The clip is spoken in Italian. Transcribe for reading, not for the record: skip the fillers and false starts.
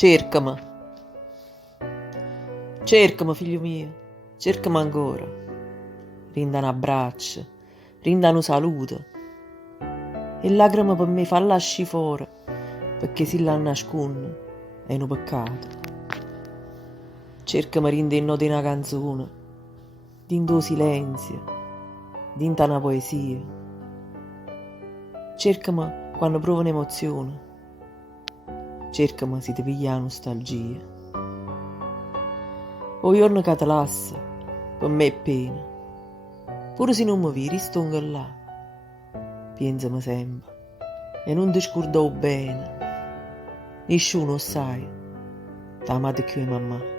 Cercami, cercami, figlio mio, cercami ancora. Rinda un abbraccio, rinda un saluto. E lacrime per me falla asci fuori, perché se la nasconde è un peccato. Cercami rindenno di una canzone, dinto silenzio, dinta una poesia. Cercami quando provo un'emozione, cercami se ti piglia la nostalgia. O giorno che ti lassa, per me è pena, pure se non mi vedi, sto là. Pensami sempre, e non ti scordavo bene, nessuno sai, t'amate più mamma.